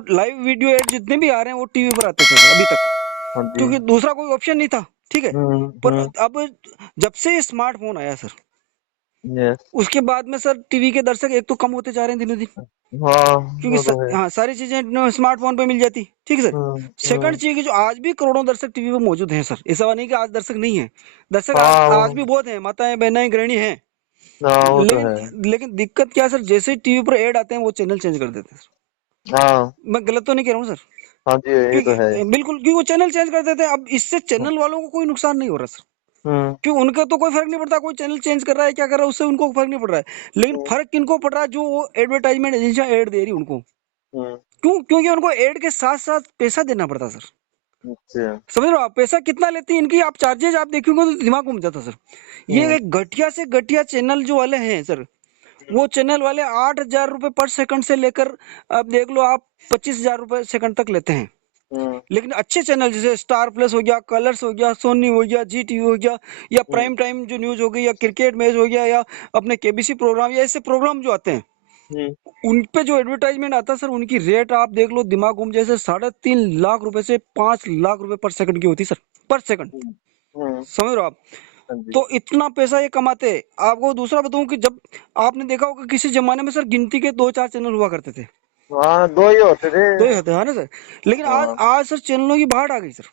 वो live video add जितने भी आ रहे हैं वो टीवी पर आते थे अभी तक, हाँ जी। क्योंकि दूसरा कोई ऑप्शन नहीं था। ठीक है। पर हम्म। अब जब से स्मार्टफोन आया सर, यस। उसके बाद में सर टीवी के दर्शक एक तो कम होते जा रहे हैं दिनों दिन, हाँ क्योंकि वो तो है। हाँ सारी चीजें स्मार्टफोन पे मिल जाती। ठीक है सर। सेकंड हम्म। चीज की जो आज भी करोड़ों दर्शक टीवी पे मौजूद हैं सर, ऐसा नहीं कि आज दर्शक नहीं है, दर्शक आज भी हाँ। बहुत हैं, माताएं बहनें गृहिणी हैं। हाँ वो तो है। लेकिन दिक्कत क्या है सर, जैसे ही टीवी पर ऐड आते हैं वो चैनल चेंज कर देते हैं सर। हाँ। मैं गलत तो नहीं कह रहा हूँ सर? हाँ जी ये तो है। बिल्कुल, क्योंकि वो चैनल चेंज कर देते हैं। अब इससे चैनल वालों को कोई नुकसान नहीं हो रहा सर, हम्म। क्योंकि उनका तो कोई फर्क नहीं पड़ता, कोई चैनल चेंज कर रहा है क्या कर रहा है उससे उनको फर्क नहीं पड़ रहा है। लेकिन हम्म। फर्क किनको पड़ रहा है, जो वो एडवर्टाइजमेंट एजेंसियां ऐड दे रही उनको। हम्म। क्यों? क्योंकि उनको ऐड के साथ साथ पैसा देना पड़ता सर। अच्छा। समझ रहे हो आप पैसा कितना लेती है इनकी? आप चार्जेज आप देखोगे तो दिमाग घूम जाता सर। ये हम्म। एक घटिया से घटिया चैनल जो वाले हैं सर, वो चैनल वाले 8,000 रुपए पर सेकंड से लेकर, अब देख लो आप, 25,000 रुपए सेकंड तक लेते हैं। हम्म। लेकिन अच्छे चैनल जैसे स्टार प्लस हो गया, कलर्स हो गया, सोनी हो गया, जी टीवी हो गया, या हम्म। प्राइम टाइम जो न्यूज हो गई, या क्रिकेट मैच हो गया, या अपने केबीसी प्रोग्राम, या ऐसे प्रोग्राम जो आते हैं, हम्म। उन पे जो एडवर्टाइजमेंट आता है सर, उनकी रेट आप देख लो, दिमाग घूम, जैसे 3.5 लाख रुपए से 5 लाख रुपए पर सेकंड की होती सर, पर सेकंड। हम्म। हम्म। समझ रहे हो आप? हाँ जी। तो इतना पैसा ये कमाते हैं। आपको दूसरा बताऊं कि जब आपने देखा होगा किसी जमाने में सर गिनती के 2-4 चैनल हुआ करते थे, हाँ दो ही होते थे। दो ही होते हैं ना सर। लेकिन आज हाँ। आज सर चैनलों की बाढ़ आ गई सर।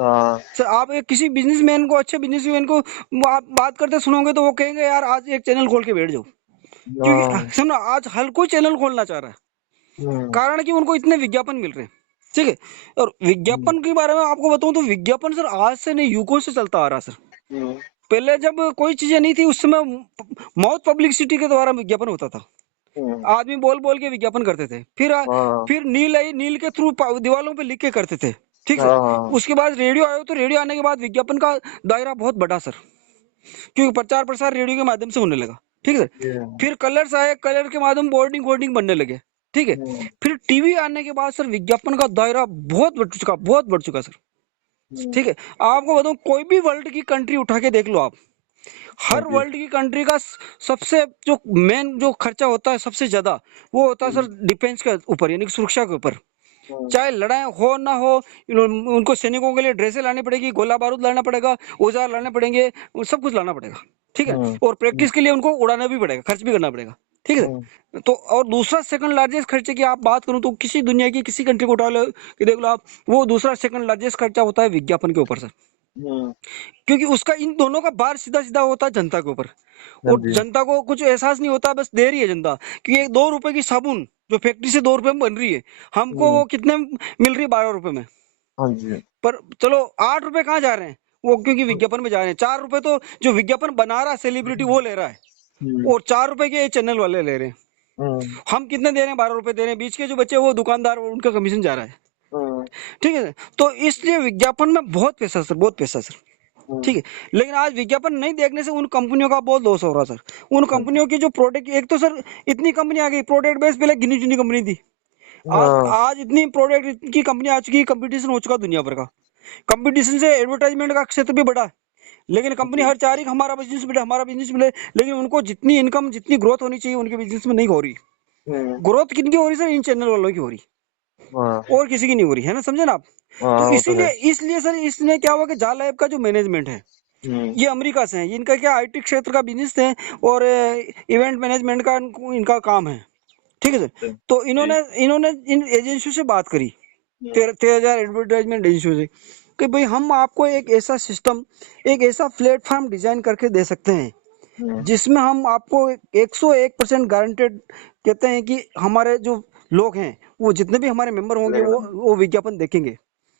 हाँ। सर आप एक किसी बिजनेसमैन को, अच्छे बिजनेसमैन को आप बात करते सुनोगे तो वो कहेंगे यार आज एक चैनल खोल के बैठ जाओ, क्योंकि हाँ। समझो आज हर कोई चैनल खोलना चाह रहा है। हम्म। कारण कि उनको इतने विज्ञापन मिल रहे हैं। ठीक है। और हम्म। विज्ञापन के बारे में आपको बताऊं तो विज्ञापन सर आज से नहीं, युगों से चलता आ रहा है सर। हम्म। पहले जब कोई चीजें नहीं थी उस समय माउथ पब्लिसिटी के द्वारा विज्ञापन होता था। हम्म। आदमी बोल बोल के विज्ञापन करते थे। हाँ। फिर नील आई, नील के थ्रू दीवालों पे लिख के करते थे। ठीक हाँ। है। हाँ। उसके बाद रेडियो आया, तो रेडियो आने के बाद विज्ञापन का दायरा बहुत बढ़ा सर, क्योंकि प्रचार प्रसार रेडियो के माध्यम से होने लगा। ठीक है। ये। फिर कलर्स आए, कलर के माध्यम बोर्डिंग बोर्डिंग बनने लगे। ठीक है। हम्म। फिर टीवी आने के बाद सर विज्ञापन का दायरा बहुत बढ़ चुका, बहुत बढ़ चुका सर। हम्म। ठीक है। आपको बताऊं, कोई भी वर्ल्ड की कंट्री उठा के देख लो आप, हाँ हर जी। वर्ल्ड की कंट्री का सबसे जो मेन जो खर्चा होता है सबसे ज्यादा, वो होता है हम्म। सर डिफेंस के ऊपर, यानी कि सुरक्षा के ऊपर। हम्म। चाहे लड़ाई हो ना हो, उनको सैनिकों के लिए ड्रेसें लानी पड़ेगी, गोला बारूद लाना पड़ेगा, औजार लाने पड़ेंगे, वो सब कुछ लाना पड़ेगा। ठीक है। हम्म। और प्रैक्टिस के लिए उनको उड़ाना भी पड़ेगा, खर्च भी करना पड़ेगा। ठीक हम्म। है। तो और दूसरा सेकंड लार्जेस्ट खर्चे की आप बात करूं तो किसी दुनिया की किसी कंट्री को उठा लो कि देख लो आप, वो दूसरा सेकंड लार्जेस्ट खर्चा होता है विज्ञापन के ऊपर सर। हम्म। क्योंकि उसका इन दोनों का बार सीधा सीधा होता है जनता के ऊपर। हाँ और जी। जनता को कुछ एहसास नहीं होता, बस दे रही है जनता, कि ये 2 रुपए की साबुन जो फैक्ट्री से 2 रुपए में बन रही है, हमको हम्म। वो कितने में मिल रही है? 12 रुपए में। हाँ जी। पर चलो 8 रुपए कहाँ जा रहे हैं? वो क्योंकि विज्ञापन में जा रहे हैं। 4 रुपए तो जो विज्ञापन बना रहा है सेलिब्रिटी वो ले रहा है, हम्म। और 4 रुपए के चैनल वाले ले रहे हैं। हम्म। हम कितने दे रहे हैं? 12 रुपए दे रहे हैं। बीच के जो बच्चे वो दुकानदार, उनका कमीशन जा रहा है। हम्म। ठीक है। तो इसलिए विज्ञापन में बहुत पैसा सर, बहुत पैसा सर। ठीक हम्म। है। लेकिन आज विज्ञापन नहीं देखने से उन कंपनियों का बहुत लॉस हो रहा है सर। उन हाँ जी। कंपनियों की जो प्रोडक्ट, एक तो सर इतनी कंपनी आ गई प्रोडक्ट बेस्ड, पहले गिनी चुनी कंपनी थी। आज हाँ। आज इतनी प्रोडक्ट की कंपनी आ चुकी है, कंपटीशन हो चुका दुनिया भर का। कंपटीशन से एडवर्टाइजमेंट का क्षेत्र भी बढ़ा है। लेकिन हाँ कंपनी जी। हर चाह रही कि हमारा बिजनेस मिले, हमारा बिजनेस मिले। लेकिन उनको जितनी इनकम, जितनी ग्रोथ होनी चाहिए उनके बिजनेस में नहीं हो रही। हम्म। ग्रोथ किनकी हो रही सर? इन चैनल वालों की हो रही, हाँ। और किसी की नहीं हो रही, है ना? समझे ना आप? तो हाँ वो तो है। इसीलिए इसलिए सर इसने क्या हुआ कि जाल ऐप का जो मैनेजमेंट है, हम्म। ये अमेरिका से है। इनका क्या आईटी क्षेत्र का बिजनेस है, और इवेंट मैनेजमेंट का इनका काम है। ठीक है सर। तो जी। इन्होंने इन्होंने इन एजेंसियों से बात करी, हम्म। 13,000 एडवर्टाइजमेंट एजेंसियों से, कि भाई हम आपको एक ऐसा सिस्टम, एक ऐसा प्लेटफॉर्म डिजाइन करके दे सकते हैं, हम्म। जिसमें हम आपको 101% गारंटेड कहते हैं कि हमारे जो लोग हैं, वो जितने भी हमारे मेंबर होंगे चलेगा। वो विज्ञापन देखेंगे,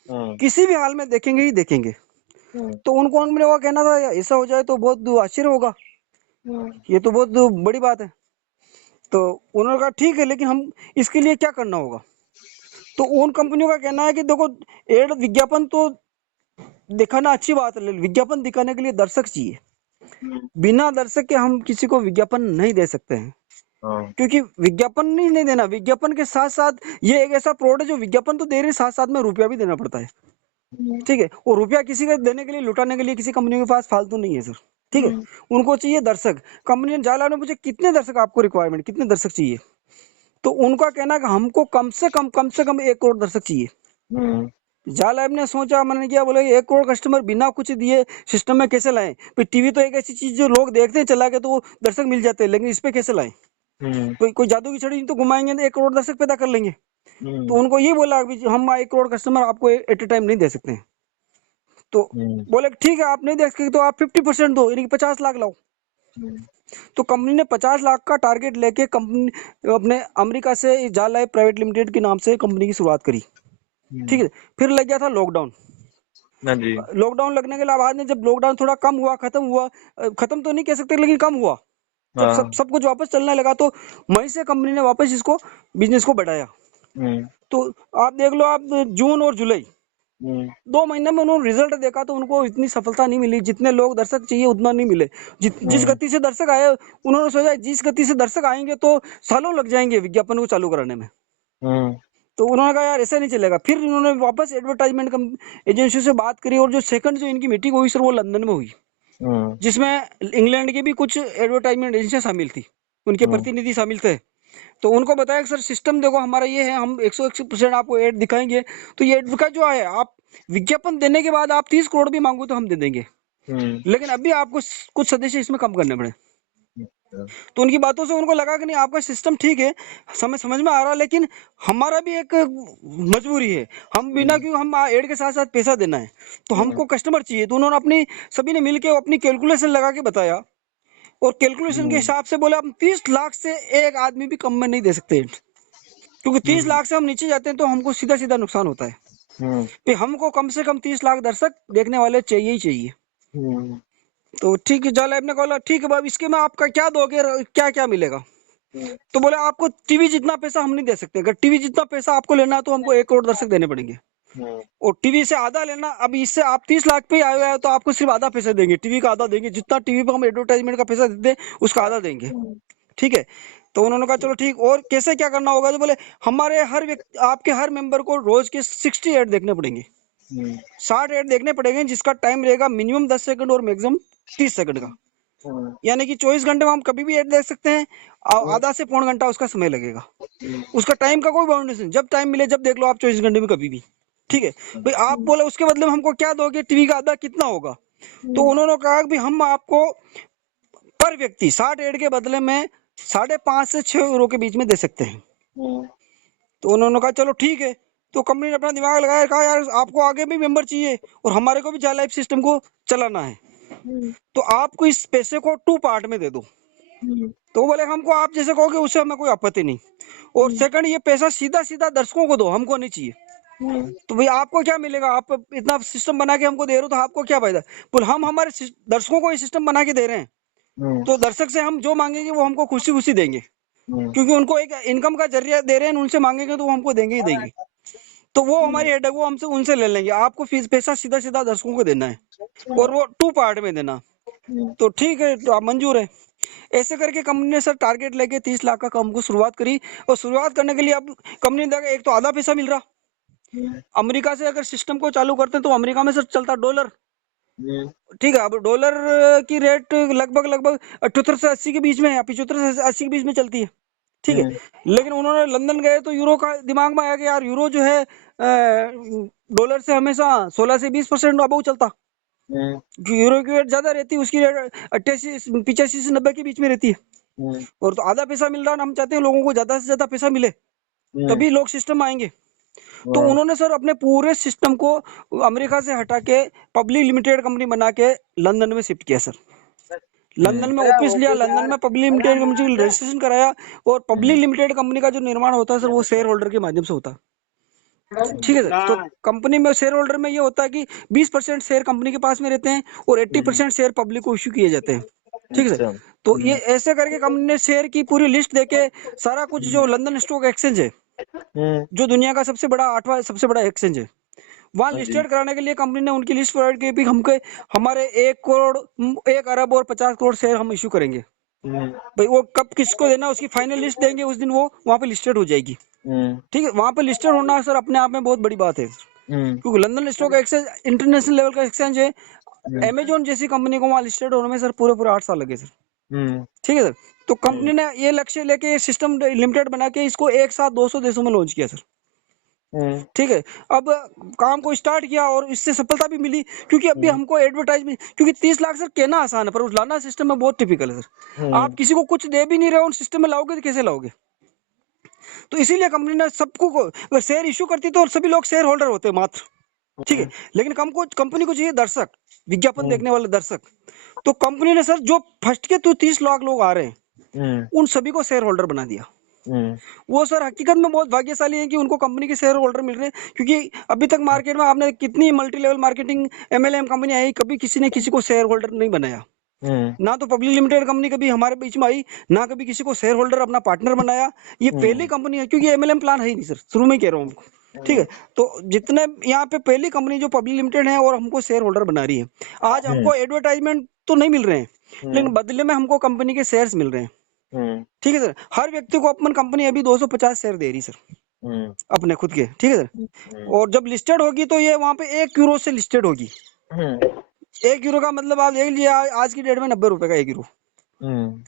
हम्म। किसी भी हाल में देखेंगे ही देखेंगे। हम्म। तो उनको उन्होंने वो कहना था, ऐसा हो जाए तो बहुत आश्चर्य होगा, हम्म। ये तो बहुत बड़ी बात है। तो उन्होंने कहा ठीक है, लेकिन हम इसके लिए क्या करना होगा? तो उन कंपनियों का कहना है कि देखो, एड विज्ञापन तो दिखाना अच्छी बात है, लेकिन विज्ञापन दिखाने के लिए दर्शक चाहिए। हम्म। बिना दर्शक के हम किसी को विज्ञापन नहीं दे सकते हैं। हाँ। क्योंकि विज्ञापन नहीं देना, विज्ञापन के साथ साथ ये एक ऐसा प्रोडक्ट है जो विज्ञापन तो दे रही है, साथ साथ में रुपया भी देना पड़ता है। हम्म। ठीक है। और रुपया किसी का देने के लिए, लुटाने के लिए किसी कंपनी के पास फालतू नहीं है सर। ठीक है। हम्म। उनको चाहिए दर्शक। कंपनी ने जाला ने पूछे कितने दर्शक आपको रिक्वायरमेंट, कितने दर्शक चाहिए? तो उनका कहना है कि हमको कम से कम 1 करोड़ दर्शक चाहिए। जाल ऐप ने सोचा, मैंने किया, बोले 1 करोड़ कस्टमर बिना कुछ दिए सिस्टम में कैसे लाएं? फिर टीवी तो एक ऐसी चीज जो लोग देखते हैं चला के तो वो दर्शक मिल जाते हैं, लेकिन इस पे कैसे लाएं? कोई जादू की छड़ी तो घुमाएंगे तो 1 करोड़ दर्शक पैदा कर लेंगे। तो उनको ये बोला अभी हम 1 करोड़ कस्टमर आपको एट ए टाइम नहीं दे सकते हैं। तो बोले ठीक है, आप नहीं दे सकते तो आप 50% दो, यानी कि 50 लाख लाओ। तो कंपनी ने 50 लाख का टारगेट लेके कंपनी अपने अमेरिका से जाल लाइफ प्राइवेट लिमिटेड के नाम से कंपनी की शुरुआत करी। ठीक है, फिर लग गया था लॉकडाउन। हाँ जी। लॉकडाउन लगने के बाद में जब लॉकडाउन थोड़ा कम हुआ, खत्म तो नहीं कह सकते लेकिन कम हुआ, जब हाँ। सब कुछ वापस चलने लगा तो मई से कंपनी ने वापस इसको बिजनेस को बढ़ाया। तो आप देख लो, आप जून और जुलाई 2 महीने में उन्होंने रिजल्ट देखा तो उनको इतनी सफलता नहीं मिली, जितने लोग दर्शक चाहिए उतना नहीं मिले। जिस गति से दर्शक आए, उन्होंने सोचा जिस गति से दर्शक आएंगे तो सालों लग जाएंगे विज्ञापन को चालू कराने में। तो उन्होंने कहा यार ऐसा नहीं चलेगा। फिर उन्होंने वापस एडवर्टाइजमेंट एजेंसी से बात करी और जो सेकंड जो इनकी मीटिंग हुई सर वो लंदन में हुई, जिसमें इंग्लैंड की भी कुछ एडवर्टाइजमेंट एजेंसियां शामिल थी, उनके प्रतिनिधि शामिल थे। तो उनको बताया कि सर सिस्टम देखो हमारा ये है, हम 101% आपको एड दिखाएंगे। तो ये एड का जो है, आप विज्ञापन देने के बाद आप 30 करोड़ भी मांगो तो हम दे देंगे, लेकिन अभी आपको कुछ सदस्य इसमें कम करने पड़े। तो उनकी बातों से उनको लगा कि नहीं आपका सिस्टम ठीक है, समझ में आ रहा, लेकिन हमारा भी एक मजबूरी है, हम बिना क्यों, हम एड के साथ साथ पैसा देना है, तो हमको कस्टमर चाहिए। तो उन्होंने अपनी सभी ने मिलकर अपनी कैलकुलेशन लगा के बताया, और कैलकुलेशन के हिसाब से बोला हम 30 लाख से एक आदमी भी कम में नहीं दे सकते, क्योंकि 30 लाख से हम नीचे जाते हैं तो हमको सीधा सीधा नुकसान होता है। तो हमको कम से कम 30 लाख दर्शक देखने वाले चाहिए ही चाहिए। तो ठीक है, जाल ऐप ने कहा ठीक है बाब, इसके में आपका क्या दोगे, क्या क्या मिलेगा? तो बोले आपको टीवी जितना पैसा हम नहीं दे सकते, अगर टीवी जितना पैसा आपको लेना है तो हमको 1 करोड़ दर्शक देने पड़ेंगे, और टीवी से आधा लेना। अब इससे आप 30 लाख पे आए हुए हैं तो आपको सिर्फ आधा पैसा देंगे, टीवी का आधा देंगे, जितना टीवी पे हम एडवर्टाइजमेंट का पैसा देते हैं उसका आधा देंगे। ठीक है, तो उन्होंने कहा चलो ठीक, और कैसे क्या करना होगा? तो बोले हमारे हर व्यक्ति, आपके हर मेंबर को रोज के 60 ऐड देखने पड़ेंगे, 60 ऐड देखने पड़ेंगे, जिसका टाइम रहेगा मिनिमम 10 सेकंड और मैक्सिमम 30 सेकंड का, यानी कि 24 घंटे में हम कभी भी ऐड देख सकते हैं, आधा से पौन घंटा उसका समय लगेगा, उसका टाइम का कोई बाउंडेशन नहीं, जब टाइम मिले जब देख लो आप, 24 घंटे में कभी भी। ठीक है भाई, आप बोले उसके बदले में हमको क्या दोगे, टीवी का आधा कितना होगा? तो उन्होंने कहा कि हम आपको पर व्यक्ति 60 ऐड के बदले में 5.5 से 6 यूरो के बीच में दे सकते हैं। तो उन्होंने कहा चलो ठीक है। तो कंपनी ने अपना दिमाग लगाया, कहा यार आपको आगे भी मेंबर चाहिए और हमारे को भी जाल लाइफ सिस्टम को चलाना है, तो आपको इस पैसे को 2 पार्ट में दे दो। तो बोले हमको आप जैसे कहोगे उससे हमें कोई आपत्ति नहीं, और सेकंड ये पैसा सीधा सीधा दर्शकों को दो, हमको नहीं चाहिए। तो भाई आपको क्या मिलेगा, आप इतना सिस्टम बना के हमको दे रहे हो तो आपको क्या फायदा? बोले हम हमारे दर्शकों को ये सिस्टम बना के दे रहे हैं, तो दर्शक से हम जो मांगेंगे वो हमको खुशी खुशी देंगे, क्योंकि उनको एक इनकम का जरिया दे रहे हैं, उनसे मांगेंगे तो वो हमको देंगे ही देंगे। तो वो हमारी हेड है, वो हमसे उनसे ले लेंगे, आपको फीस पैसा सीधा सीधा दर्शकों को देना है, और वो 2 पार्ट में देना। तो ठीक है, तो आप मंजूर है। ऐसे करके कंपनी ने सर टारगेट लेके 30 लाख का काम को शुरुआत करी, और शुरुआत करने के लिए अब कंपनी ने देखा एक तो आधा पैसा मिल रहा, अमेरिका से अगर सिस्टम को चालू करते हैं तो अमेरिका में सर चलता डॉलर। ठीक है, अब डॉलर की रेट लगभग 78 से 80 के बीच में है, 75 से 80 के बीच में चलती है। ठीक है, लेकिन उन्होंने लंदन गए तो यूरो का दिमाग में आया कि यार यूरो जो है डॉलर से हमेशा 16 से 20% अबव चलता, यूरो की रेट ज्यादा रहती है, उसकी रेट 85 से 90 के बीच में रहती है, और तो आधा पैसा मिल रहा है। हम चाहते हैं लोगों को ज्यादा से ज्यादा पैसा मिले, तभी लोग सिस्टम में आएंगे। तो उन्होंने सर अपने पूरे सिस्टम को अमेरिका से हटा के पब्लिक लिमिटेड कंपनी बना के लंदन में शिफ्ट किया सर। लंदन में ऑफिस लिया, लंदन में पब्लिक लिमिटेड कंपनी रजिस्ट्रेशन कराया, और पब्लिक लिमिटेड कंपनी का जो निर्माण होता है सर वो शेयर होल्डर के माध्यम से होता है। ठीक है सर, तो कंपनी में शेयर होल्डर में ये होता है कि 20% शेयर कंपनी के पास में रहते हैं और 80% शेयर पब्लिक को इश्यू किए जाते हैं। ठीक है सर, तो ये ऐसे करके कंपनी ने शेयर की पूरी लिस्ट देके सारा कुछ, जो लंदन स्टॉक एक्सचेंज है जो दुनिया का सबसे बड़ा 8वां सबसे बड़ा एक्सचेंज है, वहाँ लिस्टेड कराने के लिए कंपनी ने उनकी लिस्ट प्रोवाइड की भी, हमको हमारे 1 अरब और 50 करोड़ शेयर हम इशू करेंगे। भाई वो कब किसको देना उसकी फाइनल लिस्ट देंगे, उस दिन वो वहाँ पे लिस्टेड हो जाएगी। ठीक है, वहाँ पे लिस्टेड होना सर अपने आप में बहुत बड़ी बात है, क्योंकि London stock exchange international level का एक्सचेंज है। अमेजोन जैसी कंपनी को वहाँ लिस्टेड होने में सर पूरे 8 साल लगे सर। ठीक है सर। तो कंपनी ने ये लक्ष्य लेके ये सिस्टम लिमिटेड बना के इसको एक साथ 200 देशों में लॉन्च किया सर। ठीक है। अब काम को स्टार्ट किया और इससे सफलता भी मिली, क्योंकि अभी हमको एडवर्टाइजमेंट, क्योंकि 30 लाख सर कहना आसान है पर उस लाना सिस्टम में बहुत टिपिकल है सर। आप किसी को कुछ दे भी नहीं रहे हो, उन सिस्टम में लाओगे तो कैसे लाओगे? तो इसीलिए कंपनी ने सबको अगर शेयर इशू करती तो सभी लोग शेयर होल्डर होते मात्र। ठीक है। लेकिन कंपनी को चाहिए दर्शक, विज्ञापन देखने वाले दर्शक। तो कंपनी ने सर जो फर्स्ट के तो 30 लाख लोग आ रहे हैं उन सभी को शेयर होल्डर बना दिया। वो सर हकीकत में बहुत भाग्यशाली है कि उनको कंपनी के शेयर होल्डर मिल रहे हैं, क्योंकि अभी तक मार्केट में आपने कितनी multi level marketing MLM company आई, कभी किसी ने किसी को शेयर होल्डर नहीं बनाया। ना तो पब्लिक लिमिटेड कंपनी कभी हमारे बीच में आई, ना कभी किसी को शेयर होल्डर अपना पार्टनर बनाया। ये पहली कंपनी है, क्योंकि MLM प्लान है ही नहीं सर, शुरू में ही कह रहा हूँ हमको। ठीक है। तो जितने यहाँ पे पहली कंपनी जो पब्लिक लिमिटेड है और हमको शेयर होल्डर बना रही है। आज हमको एडवर्टाइजमेंट तो नहीं मिल रहे हैं, लेकिन बदले में हमको कंपनी के शेयर्स मिल रहे हैं। ठीक है सर। हर व्यक्ति को अपन कंपनी अभी 250 शेयर दे रही सर अपने खुद के। ठीक है सर। और जब लिस्टेड होगी तो ये वहां पे 1 यूरो से लिस्टेड होगी। 1 यूरो का मतलब आप देख लीजिए आज की डेट में 90 रुपए का 1 यूरो।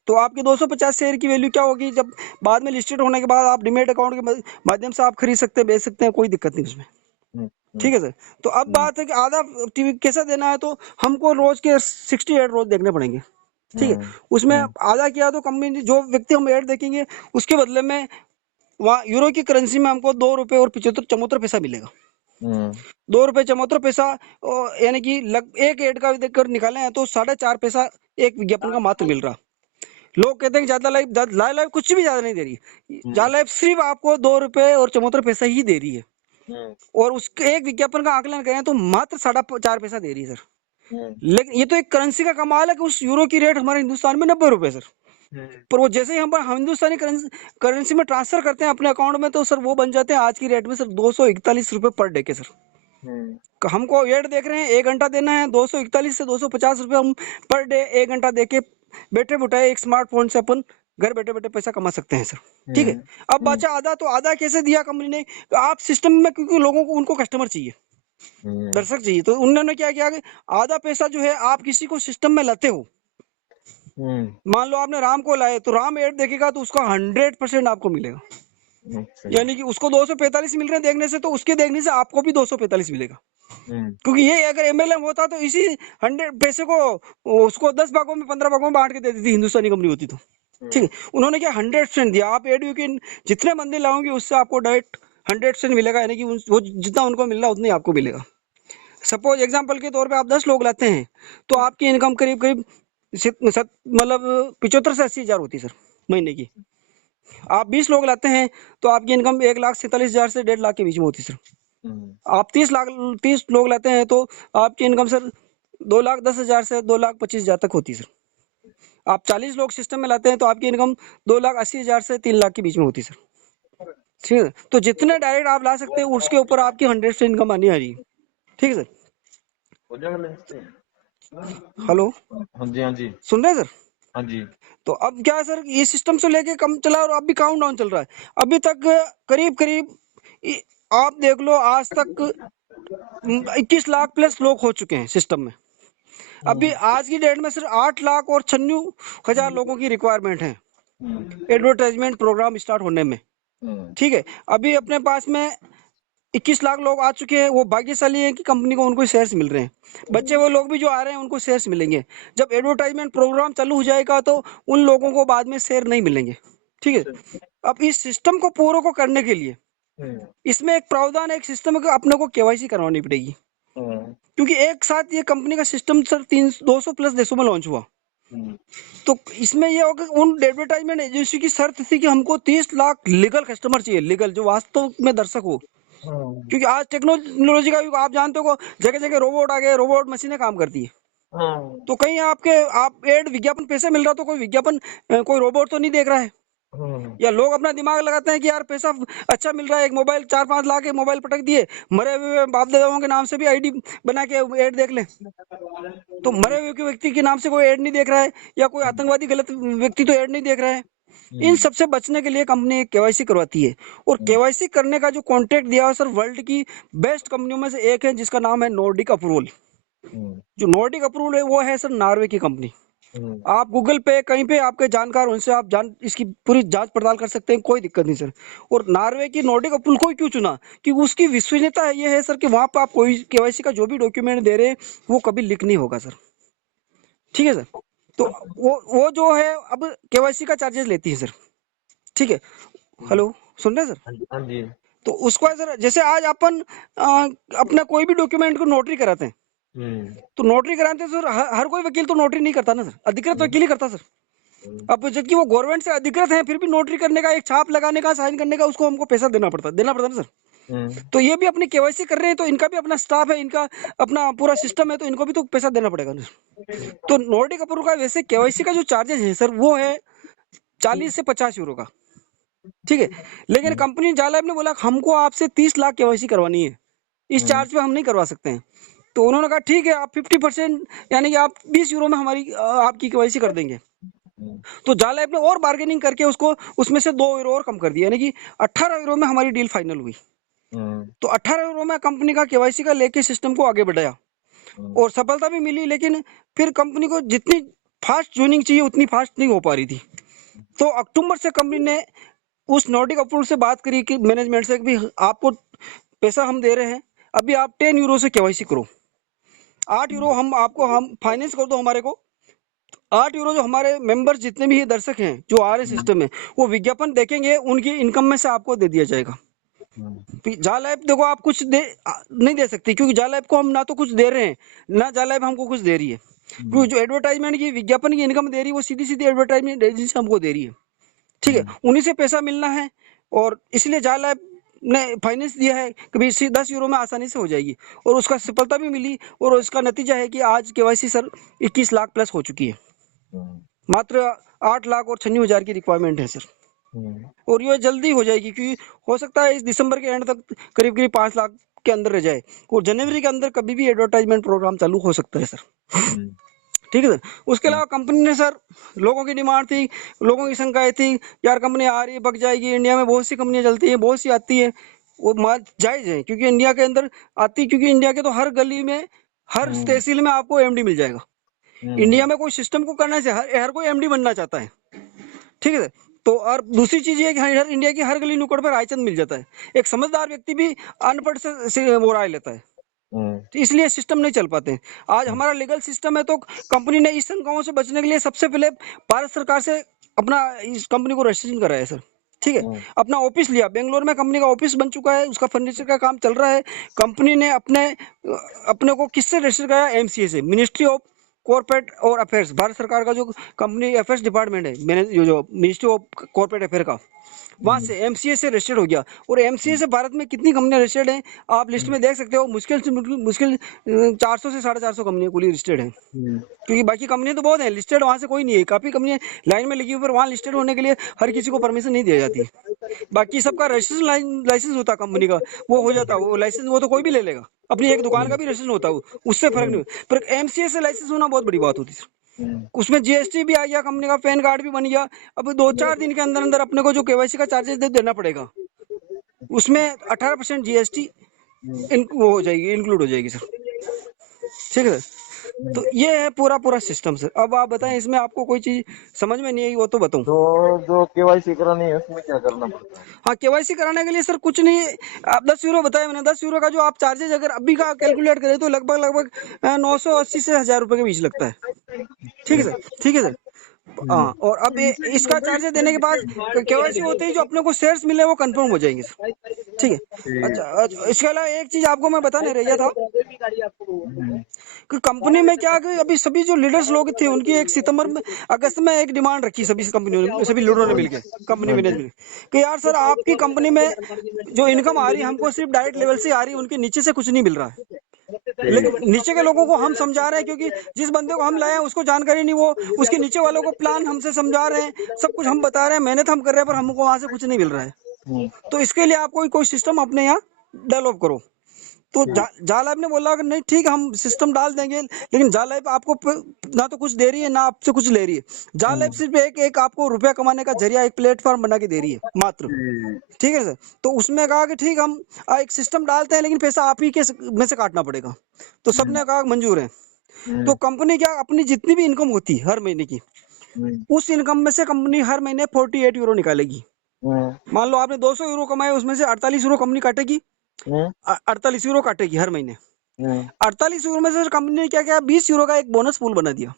तो आपके 250 शेयर की वैल्यू क्या होगी जब बाद में लिस्टेड होने के बाद आप डीमैट अकाउंट के माध्यम से आप खरीद सकते हैं, बेच सकते हैं, कोई दिक्कत नहीं उसमें। ठीक है सर। तो अब बात है कि आधा टीवी कैसा देना है, तो हमको रोज के 68 रोज देखने पड़ेंगे। ठीक है। उसमें आधा किया तो कंपनी जो व्यक्ति हम ऐड देखेंगे उसके बदले में वहाँ यूरो की करेंसी में हमको 2 रुपए और 75 पैसा मिलेगा। 2 रुपए 74 पैसा, यानी कि एक एड का देखकर निकाले हैं तो 4.5 पैसा एक विज्ञापन का मात्र मिल रहा। लोग कहते हैं कि ज्यादा लाइफ कुछ भी ज्यादा नहीं दे रही, ज्यादा लाइफ सिर्फ आपको 2 रुपए और 74 पैसा ही दे रही है। और उसके एक विज्ञापन का आकलन करें तो मात्र 4.5 पैसा दे रही है सर। लेकिन ये तो एक करेंसी का कमाल है कि उस यूरो की रेट हमारे हिंदुस्तान में 90 रुपए सर। पर वो जैसे ही हम हिंदुस्तानी करेंसी में ट्रांसफर करते हैं अपने अकाउंट में तो सर वो बन जाते हैं आज की रेट में सर 241 रुपए पर डे के सर। हमको एड देख रहे हैं, 1 घंटा देना है, 241 से 250 रुपए हम पर डे 1 घंटा देके बैठे बुठाए एक स्मार्टफोन से अपन घर बैठे बैठे पैसा कमा सकते हैं सर। ठीक है। अब बचा आधा, तो आधा कैसे दिया कंपनी ने? आप सिस्टम में, क्योंकि लोगों को उनको कस्टमर चाहिए, दर्शक चाहिए, तो उन्होंने क्या किया कि आधा पैसा जो है आप किसी को सिस्टम में लाते हो, मान लो आपने राम को लाए तो राम एड देखेगा तो उसका 100% आपको मिलेगा। यानी कि उसको 245 मिल रहे हैं देखने से, तो उसके देखने से आपको भी 245 मिलेगा। क्योंकि ये अगर MLM होता तो इसी 100 पैसे को उसको 10 भागों में 15 भागों में बांट के दे देती हिंदुस्तानी कंपनी होती तो। ठीक है। उन्होंने क्या 100% दिया। आप एड के जितने बंदे लाओगे उससे आपको डायरेक्ट 100% मिलेगा, यानी कि वो जितना उनको मिल रहा उतना ही आपको मिलेगा। सपोज एग्जाम्पल के तौर पर आप 10 लोग लाते हैं तो आपकी इनकम करीब करीब मतलब 75 से 80 हजार होती है सर महीने की। आप 20 लोग लाते हैं तो आपकी इनकम 1,47,000 से 1.5 लाख के बीच में होती है सर। आप 30 लोग लाते हैं तो आपकी इनकम सर 2,10,000 से 2,25,000 तक होती है सर। आप 40 लोग सिस्टम में लाते हैं तो आपकी इनकम 2,80,000 से 3 लाख के बीच में होती है सर। ठीक है। तो जितने डायरेक्ट आप ला सकते हैं उसके ऊपर आपकी 100 से इनकम आनी आ रही है। ठीक है सर। हेलो, हाँ जी, हाँ जी, सुन रहे हैं सर? हाँ जी। तो अब क्या है सर, ये सिस्टम से लेके कम चला और अभी काउंट डाउन चल रहा है। अभी तक करीब करीब आप देख लो आज तक 21 लाख प्लस लोग हो चुके हैं सिस्टम में। अभी आज की डेट में सिर्फ 8 लाख और 96,000 लोगों की रिक्वायरमेंट है एडवर्टाइजमेंट प्रोग्राम स्टार्ट होने में। ठीक है। अभी अपने पास में 21 लाख लोग आ चुके हैं। वो भाग्यशाली है कि कंपनी को उनको शेयर्स मिल रहे हैं। बच्चे वो लोग भी जो आ रहे हैं उनको शेयर्स मिलेंगे। जब एडवर्टाइजमेंट प्रोग्राम चालू हो जाएगा तो उन लोगों को बाद में शेयर नहीं मिलेंगे। ठीक है। अब इस सिस्टम को पूरा को करने के लिए इसमें एक प्रावधान, एक सिस्टम को अपने को KYC करवानी पड़ेगी, क्योंकि एक साथ ये कंपनी का सिस्टम सर 200 प्लस देशों में लॉन्च हुआ। तो इसमें ये होगा उन एडवर्टाइजमेंट एजेंसी की शर्त थी कि हमको 30 लाख लीगल कस्टमर चाहिए, लीगल जो वास्तव में दर्शक हो। क्योंकि आज टेक्नोलॉजी का युग, आप जानते हो, जगह जगह रोबोट आ गए, रोबोट मशीनें काम करती है। तो कहीं आप एड विज्ञापन पैसे मिल रहा तो कोई विज्ञापन कोई रोबोट तो नहीं देख रहा है। या लोग अपना दिमाग लगाते हैं कि यार पैसा अच्छा मिल रहा है, एक मोबाइल 4-5 लाख के मोबाइल पटक दिए, मरे हुए बाप दादाओं के नाम से भी ID बना के एड देख ले। तो मरे हुए व्यक्ति के नाम से कोई एड नहीं देख रहा है, या कोई आतंकवादी गलत व्यक्ति तो एड नहीं देख रहा है। इन सबसे बचने के लिए कंपनी KYC करवाती है। और KYC करने का जो कॉन्ट्रैक्ट दिया है सर, वर्ल्ड की बेस्ट कंपनियों में से एक है जिसका नाम है नॉर्डिक अप्रूवल। जो नॉर्डिक अप्रूवल है वो है सर नॉर्वे की कंपनी। आप गूगल पे कहीं पे आपके जानकार उनसे आप इसकी पूरी जांच पड़ताल कर सकते हैं, कोई दिक्कत नहीं सर। और नॉर्वे की नॉर्डिक अप्रूवल को क्यों चुना कि उसकी विश्वसनीयता ये है सर कि वहां पर आप कोई केवाईसी का जो भी डॉक्यूमेंट दे रहे हैं वो कभी लीक नहीं होगा सर। ठीक है सर। तो वो जो है अब केवाईसी का चार्जेस लेती है सर। ठीक है। हेलो, सुन रहे हैं सर? हाँ जी। तो उसको है सर, जैसे आज अपन अपना कोई भी डॉक्यूमेंट को नोटरी कराते हैं, तो नोटरी कराते हैं सर, हर कोई वकील तो नोटरी नहीं करता ना सर, अधिकृत वकील ही करता सर। अब जबकि वो गवर्नमेंट से अधिकृत है, फिर भी नोटरी करने का, एक छाप लगाने का, साइन करने का, उसको हमको पैसा देना पड़ता ना सर। तो ये भी अपनी केवाईसी कर रहे हैं, तो इनका भी अपना स्टाफ है, इनका अपना पूरा सिस्टम है, तो इनको भी तो पैसा देना पड़ेगा ना सर। तो नोटरी अप्रूवल का वैसे केवाईसी का जो चार्जेस है सर वो है 40 से 50 यूरो का। ठीक है। लेकिन कंपनी जाला ने बोला हमको आपसे 30 लाख केवाईसी करवानी है, इस चार्ज पे हम नहीं करवा सकते हैं। तो उन्होंने कहा ठीक है, आप 50% यानी कि आप 20 यूरो में हमारी आपकी केवाईसी कर देंगे। तो जाला ने और बार्गेनिंग करके उसको उसमें से 2 यूरो और कम कर दिया, यानी कि 18 यूरो में हमारी डील फाइनल हुई। तो 18 यूरो में कंपनी का केवाईसी का लेके सिस्टम को आगे बढ़ाया और सफलता भी मिली। लेकिन फिर कंपनी को जितनी फास्ट ज्वाइनिंग चाहिए उतनी फास्ट नहीं हो पा रही थी। तो अक्टूबर से कंपनी ने उस नॉर्डिक अप्रूवल से बात करी कि मैनेजमेंट से भी आपको पैसा हम दे रहे हैं, अभी आप 10 यूरो से केवाईसी करो, 8 यूरो हम फाइनेंस कर दो हमारे को। 8 यूरो जो हमारे मेंबर्स जितने भी दर्शक हैं जो आ रहे सिस्टम में, वो विज्ञापन देखेंगे, उनकी इनकम में से आपको दे दिया जाएगा। जाला ऐप देखो आप कुछ नहीं दे सकती, क्योंकि जाला ऐप को हम ना तो कुछ दे रहे हैं, ना जाला ऐप हमको कुछ दे रही है। क्योंकि जो एडवर्टाइजमेंट की विज्ञापन की इनकम दे रही है वो सीधी सीधी एडवर्टाइजमेंट एजेंसी हमको दे रही है। ठीक है। उन्हीं से पैसा मिलना है, और इसलिए जाला ऐप ने फाइनेंस दिया है कि भाई 10 यूरो में आसानी से हो जाएगी, और उसका सफलता भी मिली। और उसका नतीजा है कि आज केवाईसी सर 21 लाख प्लस हो चुकी है। मात्र 8 लाख और 96 हजार की रिक्वायरमेंट है सर। और ये जल्दी हो जाएगी, क्योंकि हो सकता है इस दिसंबर के एंड तक करीब करीब 5 लाख के अंदर रह जाए, और जनवरी के अंदर कभी भी एडवर्टाइजमेंट प्रोग्राम चालू हो सकता है सर। ठीक है सर। उसके अलावा कंपनी ने सर, लोगों की डिमांड थी, लोगों की शंकाएं थी, यार कंपनी आ रही है पक जाएगी, इंडिया में बहुत सी कंपनियां चलती हैं, बहुत सी आती है, वो जायज है, क्योंकि इंडिया के अंदर आती, क्योंकि इंडिया के तो हर गली में, हर तहसील में आपको एमडी मिल जाएगा। इंडिया में कोई सिस्टम को करना है, हर कोई एमडी बनना चाहता है। ठीक है सर। तो और दूसरी चीज ये कि हर इंडिया की हर गली नुक्कड़ पर रायचंद मिल जाता है, एक समझदार व्यक्ति भी अनपढ़ से वो राय लेता है। तो इसलिए सिस्टम नहीं चल पाते। आज हमारा लीगल सिस्टम है, तो कंपनी ने इस शंकाओं से बचने के लिए सबसे पहले भारत सरकार से अपना इस कंपनी को रजिस्ट्रेशन कराया है सर। ठीक है। अपना ऑफिस लिया, बेंगलोर में कंपनी का ऑफिस बन चुका है, उसका फर्नीचर का काम चल रहा है। कंपनी ने अपने को किससे रजिस्टर कराया? एमसीए से, मिनिस्ट्री ऑफ कॉर्पोरेट और अफेयर्स, भारत सरकार का जो कंपनी अफेयर्स डिपार्टमेंट है, जो मिनिस्ट्री ऑफ कॉर्पोरेट अफेयर का, वहां से एमसीए से रजिस्टर्ड हो गया। और एमसीए से भारत में कितनी कंपनियां रजिस्टर्ड हैं आप लिस्ट में देख सकते हो, मुश्किल से मुश्किल 400 से 450 कंपनियां कुल रजिस्टर्ड हैं। क्योंकि बाकी कंपनियां तो बहुत हैं, लिस्टेड वहां से कोई नहीं है, काफी कंपनियां लाइन में लगी हुई, पर वहां लिस्टेड होने के लिए हर किसी को परमिशन नहीं दी जाती। बाकी सबका रजिस्ट्रेशन लाइसेंस होता कंपनी का, वो हो जाता, वो लाइसेंस वो तो कोई भी ले लेगा, अपनी एक दुकान का भी रजिस्ट्रेशन होता है, उससे फर्क नहीं। पर एमसीए से लाइसेंस होना बहुत बड़ी बात होती है। उसमें जीएसटी भी आ गया, कंपनी का पैन कार्ड भी बन गया। अब 2-4 दिन के अंदर अंदर अपने को जो केवाईसी का चार्जेस देना पड़ेगा, उसमें 18% जीएसटी वो हो जाएगी, इंक्लूड हो जाएगी सर। ठीक है सर। तो ये है पूरा सिस्टम सर। अब आप बताएं, इसमें आपको कोई चीज समझ में नहीं आई वो तो बताऊं। तो जो केवाईसी करानी है उसमें क्या करना पड़ता है? हाँ, केवाईसी कराने के लिए सर कुछ नहीं, आप 10 यूरो बताया मैंने, 10 यूरो का जो आप चार्जेस अगर अभी का कैलकुलेट करें तो लगभग 980 से 1000 रुपए के बीच लगता है। ठीक है सर। ठीक है सर। हाँ, और अब इसका चार्जेस देने के बाद केवाईसी होते ही जो अपने को शेयर्स मिले वो कंफर्म हो जाएंगे सर। ठीक है। अच्छा, इसके अलावा एक चीज आपको मैं बताने रह गया था कि कंपनी में क्या कि अभी सभी जो लीडर्स लोग थे उनकी 1 सितंबर में, अगस्त में एक डिमांड रखी सभी कंपनियों ने, सभी लीडरों ने मिलकर कंपनी मैनेजमेंट कि यार सर आपकी कंपनी में जो इनकम आ रही है हमको सिर्फ डायरेक्ट लेवल से आ रही है, उनके नीचे से कुछ नहीं मिल रहा है। लेकिन नीचे के लोगों को हम समझा रहे हैं, क्योंकि जिस बंदे को हम लाए हैं उसको जानकारी नहीं, वो उसके नीचे वालों को प्लान हमसे समझा रहे हैं, सब कुछ हम बता रहे हैं, मेहनत हम कर रहे हैं, पर हमको वहां से कुछ नहीं मिल रहा है। तो इसके लिए आप कोई सिस्टम अपने यहाँ डेवलप करो। तो जाला ऐप ने बोला कि नहीं ठीक है, हम सिस्टम डाल देंगे, लेकिन जाला ऐप आपको ना तो कुछ दे रही है ना आपसे कुछ ले रही है। जाला ऐप सिर्फ एक आपको रुपया कमाने का जरिया, एक प्लेटफॉर्म बना के दे रही है मात्र। ठीक है सर। तो उसमें कहा कि ठीक हम एक सिस्टम डालते हैं, लेकिन पैसा आप ही के में से काटना पड़ेगा। तो सबने कहा मंजूर है। तो कंपनी क्या अपनी जितनी भी इनकम होती है हर महीने की, उस इनकम में से कंपनी हर महीने 48 यूरो निकालेगी। मान लो आपने 200 यूरो कमाए, उसमें से 48 यूरो कंपनी काटेगी, 48 यूरो काटेगी हर महीने। 48 यूरो में से कंपनी ने क्या किया, 20 यूरो का एक बोनस पूल बना दिया।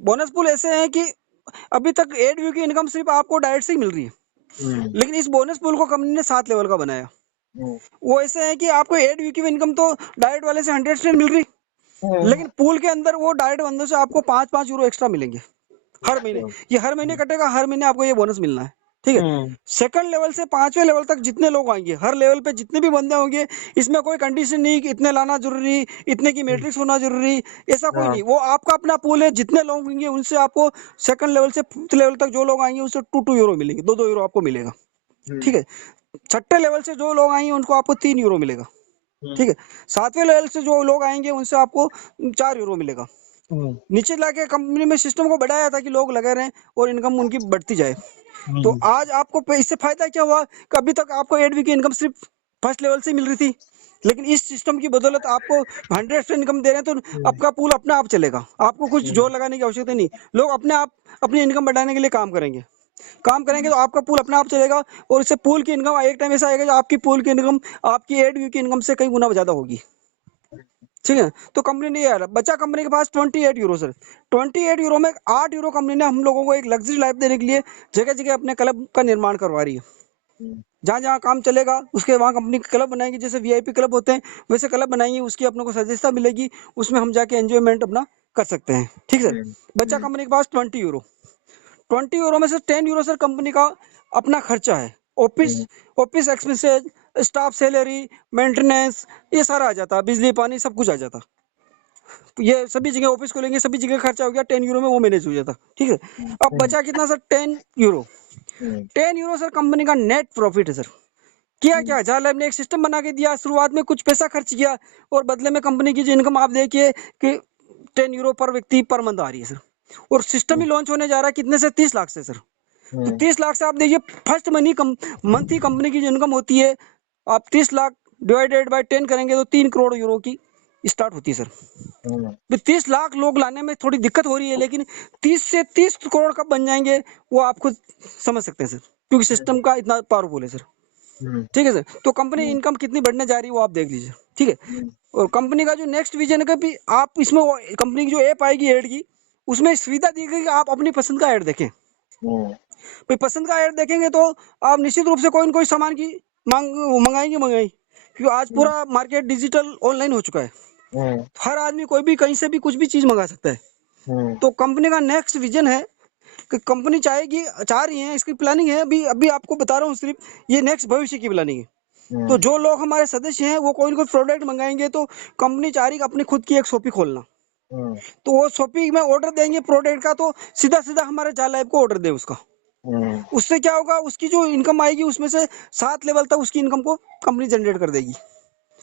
बोनस पूल ऐसे है कि अभी तक एडव्यू की इनकम सिर्फ आपको डायरेक्ट से ही मिल रही है, लेकिन इस बोनस पूल को कंपनी ने 7 लेवल का बनाया। वो ऐसे है कि आपको एडव्यू की इनकम तो डायरेक्ट वाले से 100% मिल रही, लेकिन पूल के अंदर वो डायरेक्ट बंदों से आपको 5-5 यूरो एक्स्ट्रा मिलेंगे हर महीने। ये हर महीने कटेगा, हर महीने आपको ये बोनस मिलना है, ठीक है। सेकंड लेवल से 5वें लेवल तक जितने लोग आएंगे, हर लेवल पे जितने भी बंदे होंगे, इसमें कोई कंडीशन नहीं कि इतने लाना जरूरी, इतने की मैट्रिक्स होना जरूरी, ऐसा कोई नहीं। वो आपका अपना पूल है, जितने लोग होंगे उनसे आपको सेकंड लेवल से 5th लेवल तक जो लोग आएंगे उनसे 2-2 यूरो मिलेंगे, 2-2 यूरो आपको मिलेगा, ठीक है। 6ठे लेवल से जो लोग आएंगे उनको आपको 3 यूरो मिलेगा, ठीक है। 7वें लेवल से जो लोग आएंगे उनसे आपको 4 यूरो मिलेगा। नीचे लाके कंपनी में सिस्टम को बढ़ाया था कि लोग लगे रहें और इनकम उनकी बढ़ती जाए। तो आज आपको इससे फायदा क्या हुआ कि अभी तक आपको एडवी की इनकम सिर्फ फर्स्ट लेवल से मिल रही थी, लेकिन इस सिस्टम की बदौलत आपको 100% इनकम दे रहे हैं, तो आपका पूल अपने आप चलेगा, आपको कुछ जोर लगाने की आवश्यकता नहीं। लोग अपने आप अपनी इनकम बढ़ाने के लिए काम करेंगे तो आपका पूल अपने आप चलेगा, और इससे पूल की इनकम एक टाइम ऐसा आएगा जो आपकी पूल की इनकम आपकी एडव्यू की इनकम से कई गुना ज्यादा होगी, ठीक है। तो कंपनी ने ये बचा कंपनी के पास 28 यूरो सर। 28 यूरो में 8 यूरो कंपनी ने हम लोगों को एक लग्जरी लाइफ देने के लिए जगह जगह अपने क्लब का निर्माण करवा रही है। जहाँ जहाँ काम चलेगा उसके वहाँ कंपनी क्लब बनाएगी, जैसे वीआईपी क्लब होते हैं वैसे क्लब बनाएंगे, उसकी अपने को सदस्यता मिलेगी, उसमें हम जाके एंजॉयमेंट अपना कर सकते हैं, ठीक सर। बच्चा कंपनी के पास 20 यूरो। 20 यूरो में से 10 यूरो सर कंपनी का अपना खर्चा है, office expenses, staff salary, maintenance, ये सारा आ जाता, बिजली पानी सब कुछ आ जाता। ये सभी जगह ऑफिस खोलेंगे, सभी जगह खर्चा हो गया, 10 यूरो में वो मैनेज हो जाता, ठीक है। अब बचा कितना sir, 10 euro. 10 euro sir company का नेट प्रॉफिट है सर। किया क्या, जालैब ने एक सिस्टम बना के दिया, शुरुआत में कुछ पैसा खर्च किया और बदले में कंपनी की जो इनकम आप देखिए कि 10 यूरो पर व्यक्ति पर मंथ आ रही है सर। और सिस्टम ही लॉन्च होने जा रहा है कितने से, 30 लाख से सर। तो 30 लाख से आप देखिए फर्स्ट मंथ ही कंपनी की जो इनकम होती है, आप 30 लाख डिवाइडेड बाय 10 करेंगे तो 3 करोड़ यूरो की स्टार्ट होती है सर। 30 लाख लोग लाने में थोड़ी दिक्कत हो रही है, लेकिन 30 से 30 करोड़ कब बन जाएंगे वो आप खुद समझ सकते हैं सर, क्योंकि सिस्टम का इतना पावरफुल है सर, ठीक है सर। तो कंपनी इनकम कितनी बढ़ने जा रही है वो आप देख लीजिए, ठीक है। और कंपनी का जो नेक्स्ट विजन है कि आप इसमें कंपनी की जो ऐप आएगी एड की, उसमें सुविधा दी गई कि आप अपनी पसंद का ऐड देखें। भाई पसंद का ऐड देखेंगे तो आप निश्चित रूप से कोई न कोई सामान की मंगाएंगे, क्योंकि आज पूरा मार्केट डिजिटल ऑनलाइन हो चुका है। हर आदमी कोई भी कहीं से भी कुछ भी चीज मंगा सकता है। तो कंपनी का नेक्स्ट विजन है कि कंपनी चाह रही है, इसकी प्लानिंग है, अभी आपको बता रहा हूँ सिर्फ, ये नेक्स्ट भविष्य की प्लानिंग है। तो जो लोग हमारे सदस्य हैं वो कोई न कोई प्रोडक्ट मंगाएंगे तो कंपनी चाह रही है अपनी खुद की एक शॉपी खोलना। तो वो शॉपी में ऑर्डर देंगे प्रोडक्ट का, तो सीधा सीधा हमारे जालैब को ऑर्डर दे उसका। उससे क्या होगा, उसकी जो इनकम आएगी उसमें से 7 लेवल तक उसकी इनकम को कंपनी जनरेट कर देगी।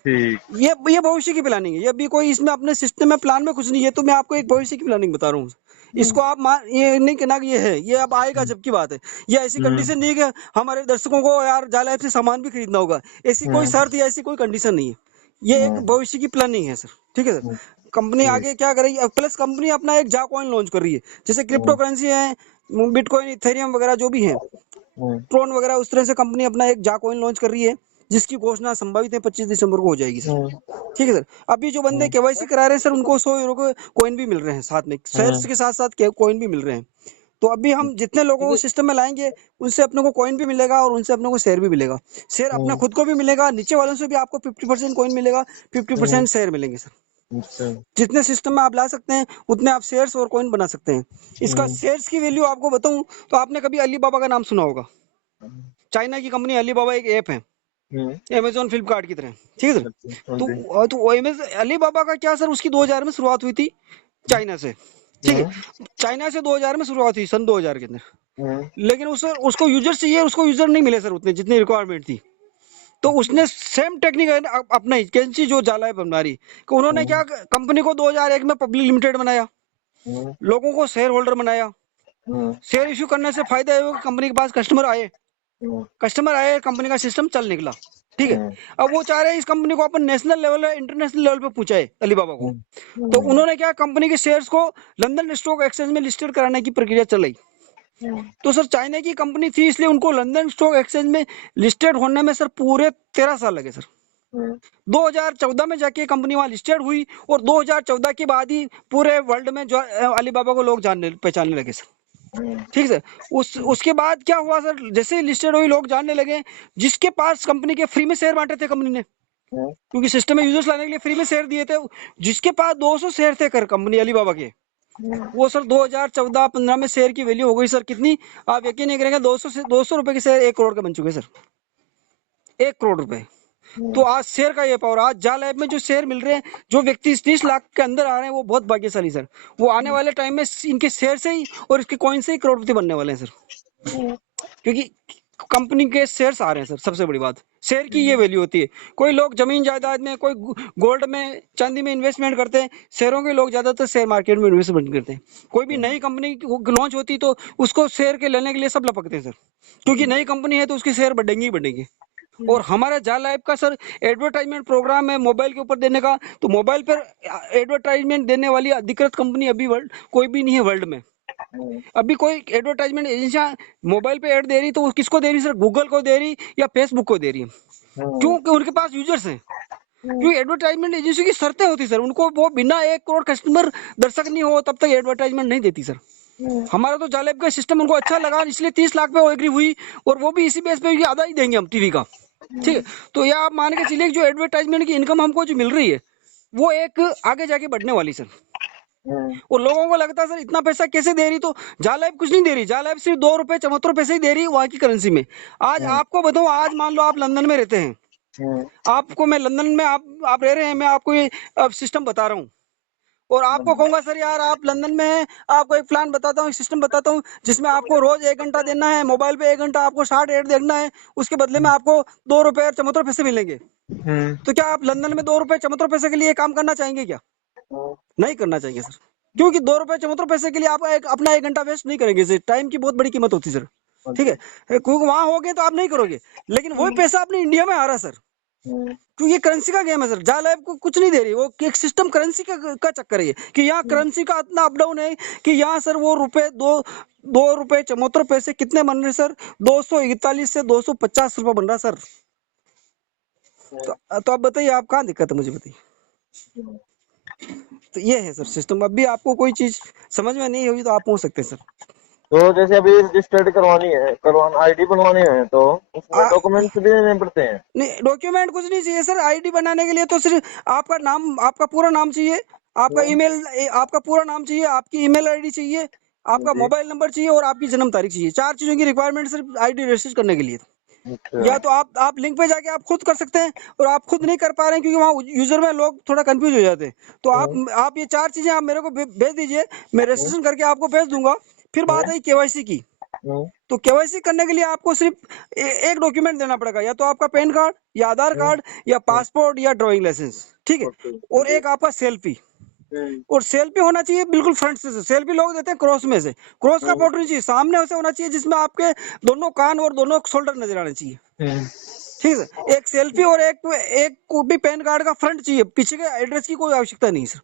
ये भविष्य की प्लानिंग है, ये अभी कोई इसमें अपने सिस्टम में प्लान में कुछ नहीं है, तो मैं आपको एक भविष्य की प्लानिंग बता रहा हूँ। इसको आप ये नहीं कहना कि ये है, ये अब आएगा जब की बात है। ये ऐसी कंडीशन नहीं है कि हमारे दर्शकों को यार जालैब से सामान भी खरीदना होगा, ऐसी कोई शर्त या ऐसी कोई कंडीशन नहीं है। ये एक भविष्य की प्लानिंग है सर, ठीक है सर। कंपनी आगे क्या करेगी, प्लस कंपनी अपना एक जा कॉइन लॉन्च कर रही है, जैसे क्रिप्टो करेंसी है, बिटकॉइन, इथेरियम वगैरह जो भी है, ट्रोन वगैरह, उस तरह से कंपनी अपना एक जा कॉइन लॉन्च कर रही है, जिसकी घोषणा संभावित है 25 दिसंबर को हो जाएगी सर, ठीक है सर। अभी जो बंदे केवाईसी करा रहे हैं सर, उनको 100 यूरो के कॉइन भी मिल रहे हैं, साथ में शेयर्स के साथ साथ कॉइन भी मिल रहे हैं। तो अभी हम जितने लोगों को सिस्टम में लाएंगे उनसे अपने को कॉइन भी मिलेगा और उनसे अपने को शेयर भी मिलेगा। शेयर अपना खुद को भी मिलेगा, नीचे वालों से भी आपको 50% कॉइन मिलेगा, 50% शेयर मिलेंगे सर। जितने सिस्टम में आप ला सकते हैं उतने आप शेयर्स और कॉइन बना सकते हैं। इसका शेयर्स की वैल्यू आपको बताऊं तो आपने कभी अलीबाबा का नाम सुना होगा, चाइना की कंपनी अलीबाबा एक ऐप है, अमेजोन फ्लिपकार्ट की तरह, ठीक है सर। तो अलीबाबा का क्या सर, उसकी 2000 में शुरुआत हुई थी चाइना से, ठीक है। चाइना से 2000 में शुरुआत हुई, सन 2000 के अंदर, लेकिन उसको यूजर चाहिए, उसको यूजर नहीं मिले सर उतने जितनी रिक्वायरमेंट थी। तो उसने सेम टेक्निक अपनाई, कैंची जो जाला है बमनारी, कि उन्होंने क्या, कंपनी को 2001 में पब्लिक लिमिटेड बनाया, लोगों को शेयर होल्डर बनाया। शेयर इश्यू करने से फायदा है कि कंपनी के पास कस्टमर आए, कंपनी का सिस्टम चल निकला। ठीक है। अब वो चाह रहे हैं इस कंपनी को अपन नेशनल लेवल या इंटरनेशनल लेवल पे पहुंचाए अलीबाबा को। तो उन्होंने क्या, कंपनी के शेयर्स को लंदन स्टॉक एक्सचेंज में लिस्टेड कराने की प्रक्रिया चल रही। तो सर चाइना की कंपनी थी, इसलिए उनको लंदन स्टॉक एक्सचेंज में लिस्टेड होने में सर पूरे 13 साल लगे सर। 2014 में जाके कंपनी वहां लिस्टेड हुई, और 2014 के बाद ही पूरे वर्ल्ड में जो अलीबाबा को लोग जानने पहचानने लगे सर। ठीक है। उसके बाद क्या हुआ सर, जैसे ही लिस्टेड हुई लोग जानने लगे, जिसके पास कंपनी के फ्री में शेयर बांटे थे कंपनी ने, क्योंकि सिस्टम में यूजर्स लाने के लिए फ्री में शेयर दिए थे, जिसके पास 200 शेयर थे कर कंपनी अलीबाबा के, वो सर 2014-15 में शेयर की वैल्यू हो गई सर कितनी, आप यकीन नहीं करेंगे, 200 रुपए के शेयर 1 करोड़ के बन चुके सर, 1 करोड़ रुपए। तो आज शेयर का ये पावर, आज जाल ऐप में जो शेयर मिल रहे हैं, जो व्यक्ति 30 लाख के अंदर आ रहे हैं, वो बहुत भाग्यशाली सर। वो आने वाले टाइम में इनके शेयर से ही और इसके कॉइन से ही करोड़पति बनने वाले हैं सर, क्योंकि कंपनी के शेयर्स आ रहे हैं सर। सबसे बड़ी बात शेयर की ये वैल्यू होती है। कोई लोग जमीन जायदाद में, कोई गोल्ड में, चांदी में इन्वेस्टमेंट करते हैं, शेयरों के लोग ज्यादातर शेयर मार्केट में इन्वेस्टमेंट करते हैं। कोई भी नई कंपनी लॉन्च होती तो उसको शेयर के लेने के लिए सब लपकते हैं सर, क्योंकि नई कंपनी है तो उसके शेयर बढ़ेंगे ही बढ़ेंगे। और हमारा जाल ऐप का सर एडवर्टाइजमेंट प्रोग्राम है मोबाइल के ऊपर देने का, तो मोबाइल पर एडवर्टाइजमेंट देने वाली अधिकृत कंपनी अभी वर्ल्ड कोई भी नहीं है वर्ल्ड में। अभी कोई एडवर्टाइजमेंट एजेंसियां मोबाइल पे ऐड दे रही तो वो किसको दे रही सर, गूगल को दे रही या फेसबुक को दे रही है, क्योंकि उनके पास यूजर्स हैं। क्योंकि एडवर्टाइजमेंट एजेंसी की शर्तें होती सर, उनको वो बिना 1 करोड़ कस्टमर दर्शक नहीं हो तब तक एडवर्टाइजमेंट नहीं देती सर। हमारा तो जाल ऐप का सिस्टम उनको अच्छा लगा, इसलिए 30 लाख पे वो एग्री हुई, और वो भी इसी बेस पे आधा ही देंगे हम टीवी का। ठीक है। तो ये आप मान के चलिए जो एडवर्टाइजमेंट की इनकम हमको जो मिल रही है, वो एक आगे जाके बढ़ने वाली सर। और लोगों को लगता है सर इतना पैसा कैसे दे रही, तो जाल ऐप कुछ नहीं दे रही, जाल ऐप सिर्फ 2 रुपए 74 पैसे ही दे रही है वहां की करेंसी में। आज आपको बताऊं, आज मान लो आप लंदन में रहते हैं, आपको मैं लंदन में आप रह रहे हैं, मैं आपको ये सिस्टम बता रहा हूँ, और आपको कहूंगा सर यार आप लंदन में हैं, आपको एक प्लान बताता हूँ, एक सिस्टम बताता हूँ, जिसमें आपको रोज 1 घंटा देना है मोबाइल पे, 1 घंटा आपको 60 ऐड देखना है, उसके बदले में आपको 2 रुपए और 74 पैसे मिलेंगे। तो क्या आप लंदन में 2 रुपए 74 पैसे के लिए काम करना चाहेंगे क्या? नहीं करना चाहिए सर, क्योंकि 2 रुपए 74 पैसे के लिए आप अपना 1 घंटा वेस्ट नहीं करेंगे सर। टाइम की बहुत बड़ी कीमत होती है सर। ठीक है, क्योंकि वहां हो गए तो आप नहीं करोगे, लेकिन वही पैसा अपने इंडिया में आ रहा है सर, क्योंकि ये करेंसी का गेम है सर। जाल ऐप को कुछ नहीं दे रही, वो एक सिस्टम करेंसी का चक्कर है कि यहाँ करेंसी का इतना अप डाउन है कि यहाँ सर वो रुपए 2 रुपए 74 पैसे कितने बन रहे सर, 241 से 250 रुपए बन रहा सर। तो आप बताइए, आप कहाँ दिक्कत है मुझे बताइए। तो ये है सर सिस्टम। अभी आपको कोई चीज समझ में नहीं हुई तो आप पूछ सकते हैं सर। तो जैसे अभी रजिस्टर्ड करवाना आईडी बनवानी है तो उसमें डॉक्यूमेंट्स भी देने पड़ते हैं? नहीं, डॉक्यूमेंट कुछ नहीं चाहिए सर। आईडी बनाने के लिए तो सिर्फ आपका नाम, आपका पूरा नाम चाहिए, आपका ईमेल, आपका पूरा नाम चाहिए, आपकी ईमेल आईडी चाहिए, आपका मोबाइल नंबर चाहिए, और आपकी जन्म तारीख चाहिए। 4 चीजों की रिक्वायरमेंट सिर्फ आईडी रजिस्टर करने के लिए। या तो आप लिंक पे जाके आप खुद कर सकते हैं, और आप खुद नहीं कर पा रहे हैं क्योंकि वहाँ यूजर में लोग थोड़ा कंफ्यूज हो जाते हैं, तो आप ये 4 चीजें आप मेरे को भेज दीजिए, मैं रजिस्ट्रेशन करके आपको भेज दूंगा। फिर बात आई केवाईसी की, तो केवाईसी करने के लिए आपको सिर्फ एक डॉक्यूमेंट देना पड़ेगा, या तो आपका पैन कार्ड या आधार कार्ड या पासपोर्ट या ड्राइविंग लाइसेंस। ठीक है, और एक आपका सेल्फी, और सेल्फी होना चाहिए बिल्कुल फ्रंट से। सेल्फी लोग देते हैं क्रॉस में से, क्रॉस का फोटो नहीं चाहिए, सामने से होना चाहिए जिसमें आपके दोनों कान और दोनों शोल्डर नजर आने चाहिए। ठीक है, एक सेल्फी, और एक कॉपी पैन कार्ड का फ्रंट चाहिए, पीछे के एड्रेस की कोई आवश्यकता नहीं सर,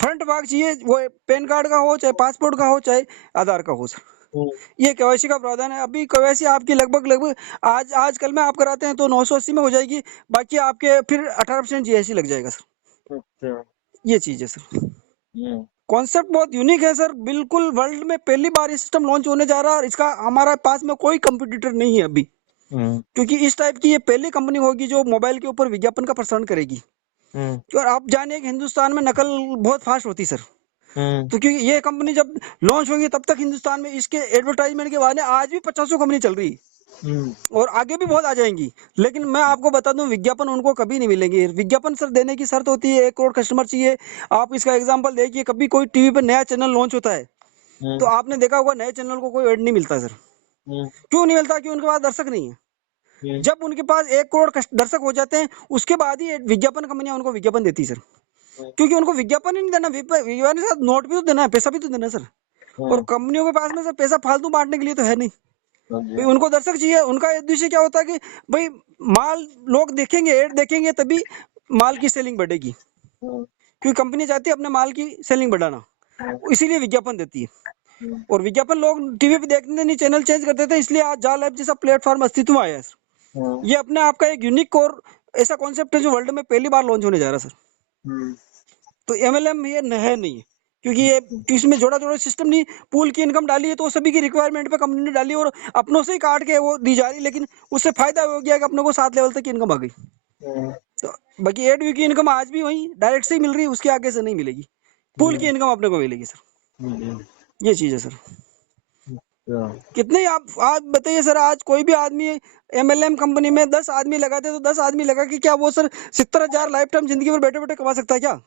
फ्रंट भाग चाहिए, वो पैन कार्ड का हो, चाहे पासपोर्ट का हो, चाहे आधार का हो सर। ये केवाईसी का प्रावधान है। अभी केवाईसी आपकी लगभग आजकल में आप कराते हैं तो 980 में हो जाएगी, बाकी आपके फिर 18% जीएसटी लग जाएगा सर। ये चीज है सर। कॉन्सेप्ट बहुत यूनिक है सर, बिल्कुल वर्ल्ड में पहली बार ये सिस्टम लॉन्च होने जा रहा है, और इसका हमारा पास में कोई कंपटीटर नहीं है अभी, क्योंकि इस टाइप की ये पहली कंपनी होगी जो मोबाइल के ऊपर विज्ञापन का प्रसारण करेगी। और आप जानिए कि हिंदुस्तान में नकल बहुत फास्ट होती सर, तो क्योंकि ये कंपनी जब लॉन्च होगी तब तक हिंदुस्तान में इसके एडवर्टाइजमेंट के बाद आज भी 50 कंपनी चल रही है, और आगे भी बहुत आ जाएंगी। लेकिन मैं आपको बता दूं, विज्ञापन उनको कभी नहीं मिलेंगे। विज्ञापन सर देने की शर्त होती है 1 करोड़ कस्टमर चाहिए। आप इसका एग्जांपल देखिए, कभी कोई टीवी पर नया चैनल लॉन्च होता है तो आपने देखा होगा नए चैनल को कोई ऐड नहीं मिलता सर। क्यों नहीं मिलता? क्योंकि उनके पास दर्शक नहीं है। जब उनके पास 1 करोड़ दर्शक हो जाते हैं उसके बाद ही विज्ञापन कंपनियां उनको विज्ञापन देती है सर, क्योंकि उनको विज्ञापन ही नहीं देना, विज्ञापन के साथ नोट भी तो देना है, पैसा भी तो देना है सर। और कंपनियों के पास में सर पैसा फालतू बांटने के लिए तो है नहीं। हाँ जी। भाई उनको दर्शक चाहिए, उनका उद्देश्य क्या होता है कि भाई माल लोग देखेंगे, एड देखेंगे तभी माल की सेलिंग बढ़ेगी, हम्म, क्योंकि कंपनी चाहती है अपने माल की सेलिंग बढ़ाना, इसीलिए विज्ञापन देती है। और विज्ञापन लोग टीवी पे देखते नहीं, चैनल चेंज कर देते हैं, इसलिए आज जाल ऐप जैसा प्लेटफॉर्म अस्तित्व में आया है सर। हम्म, ये अपने आप का एक यूनिक और ऐसा कॉन्सेप्ट है जो वर्ल्ड में पहली बार लॉन्च होने जा रहा है सर। हम्म, तो एमएलएम ये है नहीं है, क्योंकि ये इसमें जोड़ा जोड़ा सिस्टम नहीं, पूल की इनकम डाली है तो सभी की रिक्वायरमेंट पे कंपनी ने डाली और अपनों से ही काट के वो दी जा रही, लेकिन उससे फायदा हो गया कि अपने को 7 लेवल तक की इनकम आ गई। हम्म, तो बाकी एडवी की इनकम आज भी वही डायरेक्ट से ही मिल रही है, उसके आगे से नहीं मिलेगी, पूल की इनकम अपने को मिलेगी सर। हम्म, ये चीज है सर। अच्छा, कितने आप आज बताइए सर, आज कोई भी आदमी एमएलएम कंपनी में 10 आदमी लगाते तो 10 आदमी लगा के क्या वो सर 70,000 लाइफ टाइम जिंदगी में बैठे बैठे कमा सकता है क्या?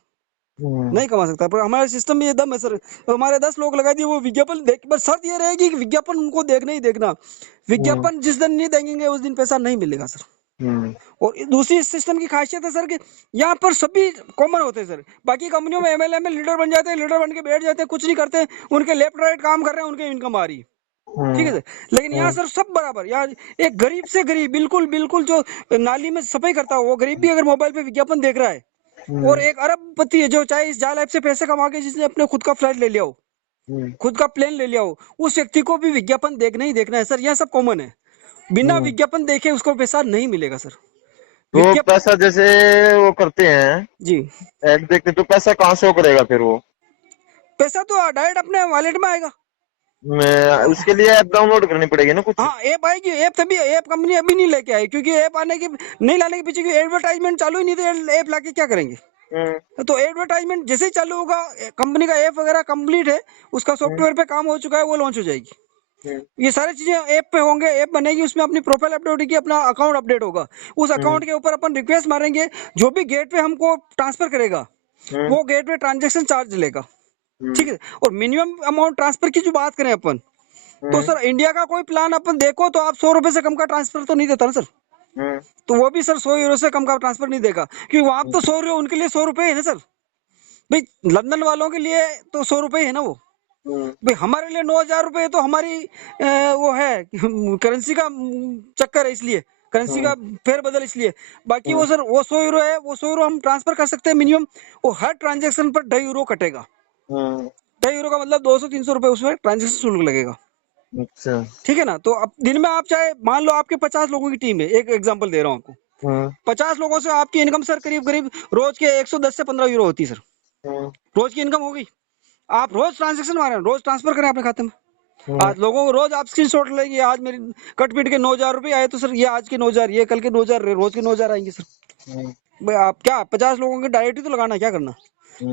नहीं कमा सकता। पर हमारे सिस्टम में ये दम है सर, तो हमारे 10 लोग लगा दिए, वो विज्ञापन देख, बस शर्त ये रहेगी कि विज्ञापन उनको देखना ही देखना, विज्ञापन जिस दिन नहीं देंगे उस दिन पैसा नहीं मिलेगा सर। हम्म, और दूसरी इस सिस्टम की खासियत है सर कि यहाँ पर सभी कॉमन होते हैं सर। बाकी कंपनियों में एमएलए में लीडर बन जाते हैं, लीडर बन के बैठ जाते हैं, कुछ नहीं करते, उनके लेफ्ट राइट काम कर रहे हैं, उनके इनकम आ रही है, ठीक है सर। लेकिन यहाँ सर सब बराबर, यहाँ एक गरीब से गरीब, बिल्कुल बिल्कुल जो नाली में सफाई करता हो वो गरीब भी अगर मोबाइल पे विज्ञापन देख रहा है, और एक अरबपति है जो चाहे इस जाल ऐप से पैसे कमा के जिसने अपने खुद का फ्लैट ले लिया हो, खुद का प्लेन ले लिया हो, उस व्यक्ति को भी विज्ञापन देखना ही देखना है सर। यह सब कॉमन है, बिना विज्ञापन देखे उसको पैसा नहीं मिलेगा सर। तो विज्ञापन पैसा जैसे वो करते हैं, जी, ऐड देखते, तो पैसा कहाँ शो करेगा फिर वो? पैसा तो डायरेक्ट अपने वॉलेट में आएगा। मैं उसके लिए ऐप डाउनलोड करनी पड़ेगी ना कुछ? हाँ ऐप आएगी, ऐप तभी, ऐप कंपनी अभी नहीं लेके आई, क्योंकि ऐप आने की नहीं लाने के पीछे एडवर्टाइजमेंट चालू ही नहीं थे, ऐप लाके क्या करेंगे? तो एडवर्टाइजमेंट जैसे ही चालू होगा, कंपनी का ऐप वगैरह कंप्लीट है, उसका सॉफ्टवेयर पे काम हो चुका है, वो लॉन्च हो जाएगी। ये सारी चीजें ऐप पे होंगे, ऐप बनेगी, उसमें अपनी प्रोफाइल अपडेट होगी, अपना अकाउंट अपडेट होगा, उस अकाउंट के ऊपर अपन रिक्वेस्ट मारेंगे, जो भी गेट पे हमको ट्रांसफर करेगा वो गेट पे ट्रांजेक्शन चार्ज लेगा, ठीक है। और मिनिमम अमाउंट ट्रांसफर की जो बात करें अपन, तो सर इंडिया का कोई प्लान अपन देखो तो आप 100 रुपए से कम का ट्रांसफर तो नहीं देता ना सर। तो वो भी सर 100 यूरो से कम का ट्रांसफर नहीं देगा, क्योंकि वहां तो 100 यूरो उनके लिए 100 रुपए है ना सर। भाई लंदन वालों के लिए तो 100 रुपए है ना वो, भाई हमारे लिए 9,000 रुपए तो हमारी वो है करेंसी का चक्कर है, इसलिए करेंसी का फेरबदल, इसलिए बाकी वो सर वो 100 यूरो है, वो 100 यूरो हम ट्रांसफर कर सकते हैं मिनिमम, वो हर ट्रांजेक्शन पर 2.5 यूरो कटेगा। 2.5 यूरो का मतलब 200-300 रुपए उसमें ट्रांजेक्शन शुल्क लगेगा, अच्छा, ठीक है ना। तो अब दिन में आप चाहे मान लो आपके 50 लोगों की टीम है, एक एग्जांपल दे रहा हूँ आपको, 50 लोगों से आपकी इनकम सर करीब करीब रोज के 110 से 15 यूरो होती है सर, रोज की इनकम होगी। आप रोज ट्रांजेक्शन मारे, रोज ट्रांसफर करें अपने खाते में, आज लोगों को रोज आप स्क्रीनशॉट लेंगे, आज मेरी कट पीट के 9,000 रुपए आए तो सर ये आज के 9,000, ये कल के 9,000, रोज के 9,000 आएंगे सर। भाई आप क्या 50 लोगों की डायरेक्ट ही तो लगाना, क्या करना,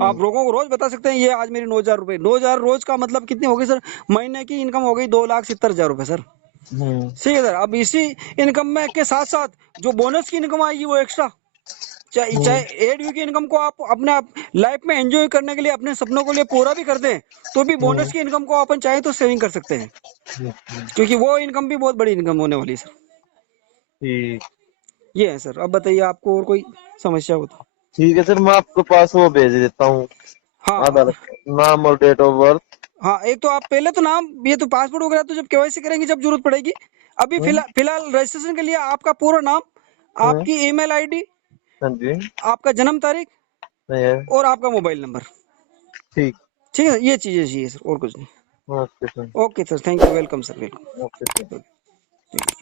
आप लोगों को रोज बता सकते हैं ये आज मेरी 9,000 रुपए, 9,000 रोज का मतलब कितनी हो गई सर, महीने की इनकम हो गई 2,70,000 रुपए सर, ठीक है सर। अब इसी इनकम में के साथ साथ जो बोनस की इनकम आएगी वो एक्स्ट्रा, चाहे एडवी की इनकम को आप अपने लाइफ में एंजॉय करने के लिए, अपने सपनों को लिए पूरा भी कर दें, तो भी बोनस की इनकम को अपन चाहे तो सेविंग कर सकते हैं, क्योंकि वो इनकम भी बहुत बड़ी इनकम होने वाली है सर। ठीक, ये है सर। अब बताइए आपको और कोई समस्या हो तो? ठीक है सर, मैं आपके पास वो भेज देता हूँ, हाँ आधार, नाम और डेट ऑफ बर्थ। हाँ, एक तो आप पहले तो नाम, ये तो पासपोर्ट वगैरह तो जब केवाईसी करेंगे जब जरूरत पड़ेगी, अभी फिलहाल रजिस्ट्रेशन के लिए आपका पूरा नाम, आपकी ईमेल आईडी, हाँ जी, आपका जन्म तारीख नहीं है, और आपका मोबाइल नंबर, ठीक, ठीक है, ये चीजें चाहिए सर, और कुछ नहीं। Okay sir, okay sir, thank you, welcome sir, okay sir. Welcome.